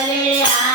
Hallelujah.